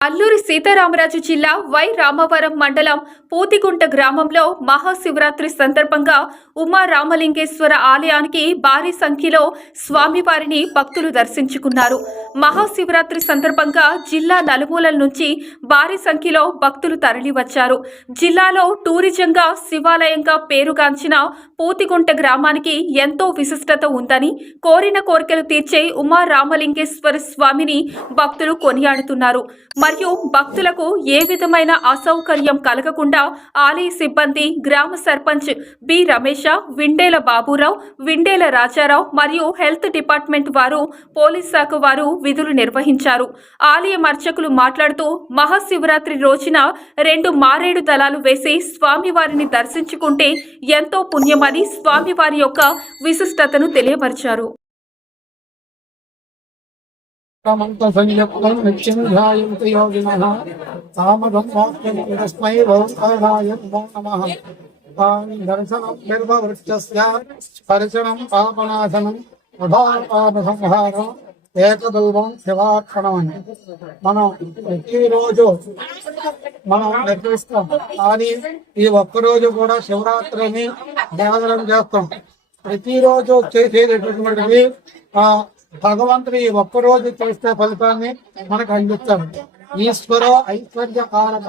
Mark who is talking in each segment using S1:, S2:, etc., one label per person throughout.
S1: అల్లూరి సీతారామరాజు జిల్లా వై రామవరం మండలం పూతిగుంట గ్రామంలో మహాశివరాత్రి సందర్భంగా ఉమా రామలింగేశ్వర ఆలయానికి భారీ సంఖ్యలో స్వామివారిని భక్తులు దర్శించుకున్నారు. మహాశివరాత్రి సందర్భంగా జిల్లా నలుమూలల నుంచి భారీ సంఖ్యలో భక్తులు తరలివచ్చారు. జిల్లాలో టూరిజంగా శివాలయంగా పేరుగాంచిన పూతిగుంట గ్రామానికి ఎంతో విశిష్టత ఉందని కోరిన కోరికలు తీర్చే ఉమా రామలింగేశ్వర స్వామిని భక్తులు కొనియాడుతున్నారు. మరియు భక్తులకు ఏ విధమైన అసౌకర్యం కలగకుండా ఆలయ సిబ్బంది గ్రామ సర్పంచ్ బి. రమేష విండేల బాబురావు విండేల రాజారావు మరియు హెల్త్ డిపార్ట్మెంట్ వారు పోలీస్ శాఖ వారు విధులు నిర్వహించారు. ఆలయ అర్చకులు మాట్లాడుతూ మహాశివరాత్రి రోజున రెండు మారేడు దళాలు వేసి స్వామివారిని దర్శించుకుంటే ఎంతో పుణ్యమని స్వామివారి యొక్క విశిష్టతను తెలియపరిచారు.
S2: మంత్రసంయుక్తం నిత్యం ధ్యాయంతి యోగినః తామదం మోక్షం తస్మై భవంతాయ నమో నమః దర్శనం బిల్వవృక్షస్య స్పర్శనం పాపనాశనం ఉదాపాద సంహారం ఏకబిల్వం శివార్పణం మనం ప్రతిరోజు మనం నిర్వహిస్తాం కానీ ఈ ఒక్కరోజు కూడా శివరాత్రిని జాగరణ చేస్తాం. ప్రతిరోజు చేసేటటువంటిది భగవంతుడు ఈ ఒక్కరోజు చేసే ఫలితాన్ని మనకు అందిస్తాడు. ఈశ్వర ఐశ్వర్య కారక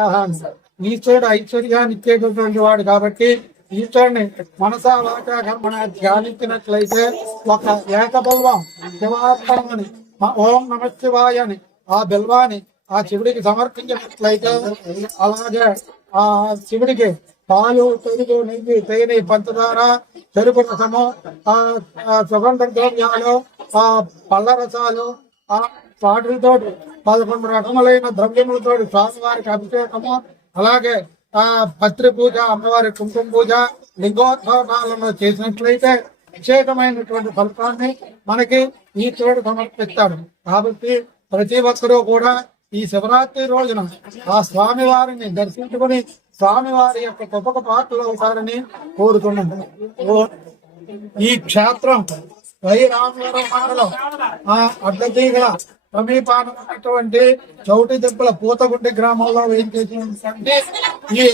S2: ఈశ్వరుడు ఐశ్వర్యాన్ని ఇచ్చేటటువంటి వాడు కాబట్టి ఈశ్వరుని మనసా వాచ కర్మణ ధ్యానించినట్లయితే ఒక ఏక బల్వం శివాత్మని ఓం నమ శివాయ అని ఆ బిల్వాన్ని ఆ శివుడికి సమర్పించినట్లయితే అలాగే ఆ శివుడికి పాలు పెరుగు నెయ్యి తేనె పంచదార చెరుకు రసము ఆ ఆ సుగంధ ద్రవ్యాలు ఆ పళ్ళ రసాలు ఆ వాటితో పదకొండు రకములైన ద్రవ్యములతో స్వామివారికి అభిషేకము అలాగే ఆ పత్రి పూజ అమ్మవారి కుంకుమ పూజ లింగోత్సవాలను చేసినట్లయితే విశేషమైనటువంటి ఫలితాన్ని మనకి ఈ చోటు సమర్పిస్తాడు. కాబట్టి ప్రతి ఒక్కరూ కూడా ఈ శివరాత్రి రోజున ఆ స్వామి వారిని దర్శించుకుని స్వామి వారి యొక్క గొప్ప పాత్రలు అవుతారని కోరుతున్నాను. ఓ- ఈ క్షేత్రం వై రామవరం మండలం ఆ సమీపాన ఉన్నటువంటి చౌటి దెబ్బల పూతగుండి గ్రామంలో వేయించేసినటువంటి ఈ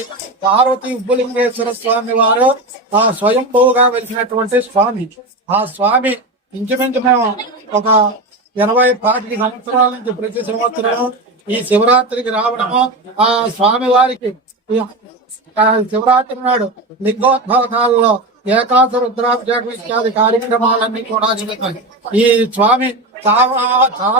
S2: పార్వతి ఉబ్బలింగేశ్వర స్వామి వారు ఆ స్వయంభూగా వెలిసినటువంటి స్వామి. ఆ స్వామి ఇంచుమించు మేము ఒక ఎనభై పాతిక సంవత్సరాల నుంచి ప్రతి సంవత్సరం ఈ శివరాత్రికి రావడము. ఆ స్వామి వారికి శివరాత్రి నాడు లింగోద్భవకాలలో ఏకాశ రుద్రాభిషేకం ఇత్యాది కార్యక్రమాలన్నీ కూడా జరుగుతాయి. ఈ స్వామి చాలా చాలా